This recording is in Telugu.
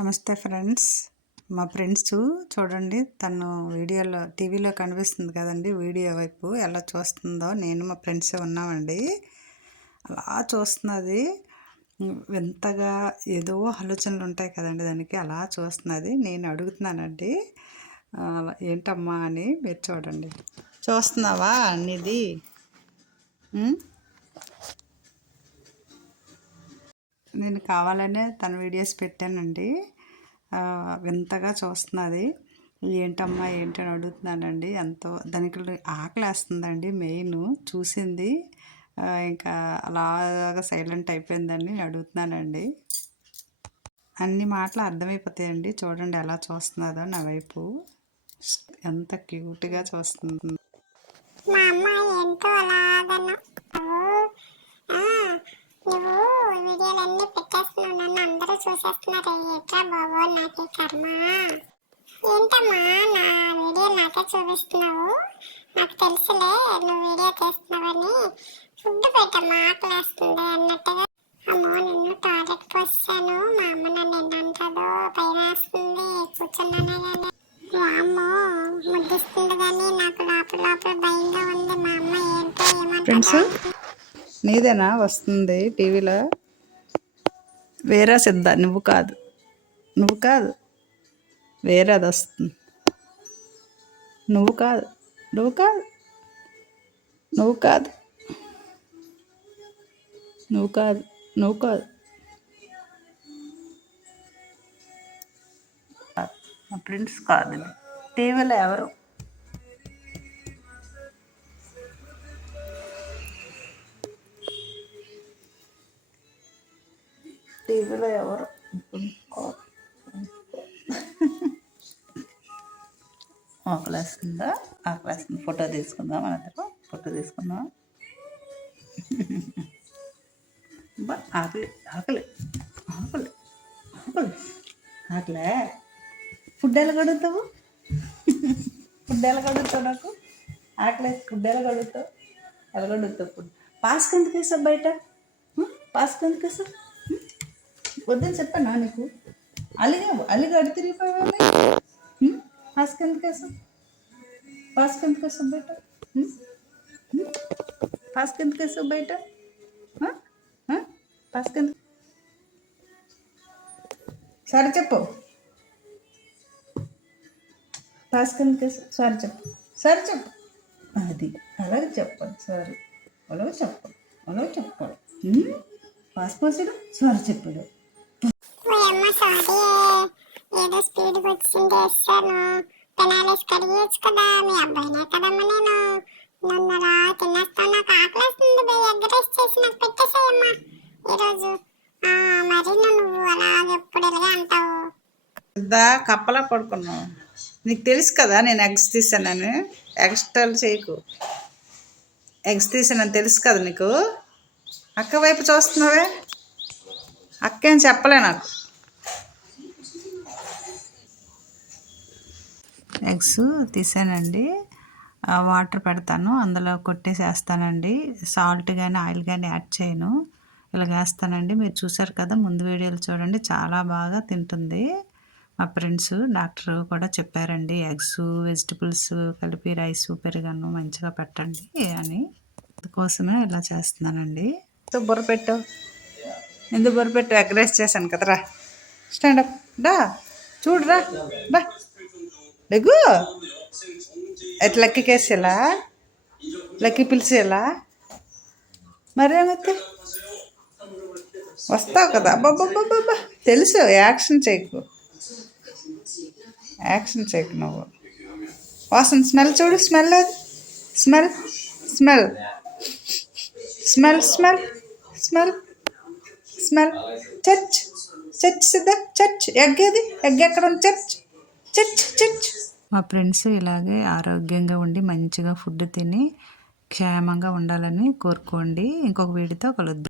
నమస్తే ఫ్రెండ్స్. మా ఫ్రెండ్స్ చూడండి, తను వీడియోలో టీవీలో కనిపిస్తుంది కదండి, వీడియో వైపు ఎలా చూస్తుందో. నేను మా ఫ్రెండ్స్ ఉన్నామండి, అలా చూస్తున్నది. వింతగా ఏదో ఆలోచనలు ఉంటాయి కదండి దానికి, అలా చూస్తున్నది. నేను అడుగుతున్నానండి, ఏంటమ్మా అని. మీరు చూడండి. చూస్తున్నావా అన్నిది? నేను కావాలనే తన వీడియోస్ పెట్టానండి. వింతగా చూస్తున్నది. ఏంటమ్మా ఏంటని అడుగుతున్నానండి. ఎంతో దానికి ఆకలి వేస్తుందండి. మెయిన్ చూసింది, ఇంకా అలాగా సైలెంట్ అయిపోయిందని అడుగుతున్నానండి. అన్ని మాటలు అర్థమైపోతాయండి. చూడండి ఎలా చూస్తున్నదో నా వైపు, ఎంత క్యూట్గా చూస్తుంది. మా అమ్మ ఎంతో అలాగన్నా నువ్వు వీడియోలన్నీ పెట్టేస్తున్నావు, నన్ను అందరూ చూసేస్తున్నారు. ఎట్లా బాబో నాకు కర్మ. ఏంటమ్మా నా వీడియో నాకే చూపిస్తున్నావు? నాకు తెలుసులే నువ్వు వీడియో తీస్తున్నావని. ఫుడ్ పెట్టమ్మా, ఆకలి వేస్తుంది అన్నట్టుగా. అమ్మో నిన్ను టాయిలెట్ పోసాను, మా అమ్మ నన్ను ఎన్నంటదో పైన వేస్తుంది. కూర్చున్నానే కానీ అమ్మో ముద్దిస్తుంది, కానీ నాకు లోపల లోపల భయంగా ఉంది. మా అమ్మ ఏంటో ఏమంటారు. నీదేనా వస్తుంది టీవీలో? వేరే సిద్ధ, నువ్వు కాదు, నువ్వు కాదు, వేరే అది వస్తుంది. నువ్వు కాదు, నువ్వు కాదు, నువ్వు కాదు, నువ్వు కాదు, నువ్వు కాదు. మా ఫ్రెండ్స్ కాదు. టీవీలో ఎవరు? టీవీలో ఎవరు? ఆకలేస్తుందా? ఆకలేస్తుంది. ఫోటో తీసుకుందాం, అందరం ఫోటో తీసుకుందాం. ఆకలి ఆకలి ఆకలి ఆకలి ఆకలే. ఫుడ్ ఎలా కడుగుతావు? ఫుడ్ ఎలా కడుగుతావు? నాకు ఆకలి. ఫుడ్ ఎలా కడుగుతావు? ఎలా కడుగుతావు ఫుడ్? పాస్కి ఎందుకు వేసావు బయట? పాస్కి ఎందుకు వేసావు? వద్దని చెప్పానా నీకు? అలిగా అడి తిరిగిపోయావా? పాస్కి ఎందుకు వేసావు? పాస్కి ఎందుకు వేసావు బయట? పాస్కి ఎందుకు వేసావు బయట? పాస్కి ఎందుకు? సరే చెప్పు. పాస్కి ఎందుకు వేసావు? సరే చెప్పు, సరే చెప్పు. అది అలాగే చెప్పాలి. సరే అలాగే చెప్పాలి, అలాగే చెప్పాలి. పాస్ పోసాడు, సారీ చెప్పాడు. ఏదో స్పీడ్ వచ్చింది వేస్తాను. పెనాలేసి కడిగేయచ్చు కదా, మీ అబ్బాయినే కదమ్మా. నేను నన్ను అలా తినేస్తాను. నాకు ఆకలేస్తుంది. ఎగ్గరేసి చేసి నాకు పెట్టేసాయమ్మా ఈరోజు. మరి నువ్వు అలాగే ఎప్పుడు ఇలాగే అంటావు? కప్పలా పడుకున్నావు. నీకు తెలుసు కదా నేను ఎగ్స్ తీసానని. ఎక్స్ట్రాలు చేయకు. ఎగ్స్ తీసానని తెలుసు కదా నీకు. అక్క వైపు చూస్తున్నావే. అక్క ఏం చెప్పలే నాకు. ఎగ్స్ తీసానండి, వాటర్ పెడతాను, అందులో కొట్టేసేస్తానండి. సాల్ట్ కానీ ఆయిల్ కానీ యాడ్ చేయను, ఇలాగ వేస్తానండి. మీరు చూసారు కదా ముందు వీడియోలు, చూడండి చాలా బాగా తింటుంది. మా ఫ్రెండ్స్ డాక్టర్ కూడా చెప్పారండి, ఎగ్స్ వెజిటబుల్స్ కలిపి రైస్ పెరుగన్ను మంచిగా పెట్టండి అని. అందుకోసమే ఇలా చేస్తున్నానండి. బుర్ర పెట్టు, ఎందుకు బుర్ర పెట్టు? ఎగ్ రైస్ చేశాను కదరా. స్టాండప్ డా, చూడరా డా, లెగ్గు. ఎట్లా లెక్కకేసేలా? లెక్కి పిలిచేలా? మరేమైతే వస్తావు కదా. అబ్బాబ్బాబ్బా తెలుసు. యాక్షన్ చేయకు, యాక్షన్ చేయకు నువ్వు. వాసన స్మెల్ చూడు. స్మెల్ అది smell smell smell smell smell smell. Church church సిద్ధ చర్చ్. ఎగ్ ఏది? ఎగ్ ఎక్కడ ఉంది? Church church church. మా ఫ్రెండ్స్ ఇలాగే ఆరోగ్యంగా ఉండి మంచిగా ఫుడ్ తిని క్షేమంగా ఉండాలని కోరుకోండి. ఇంకొక వీడియోతో కలుద్దాం.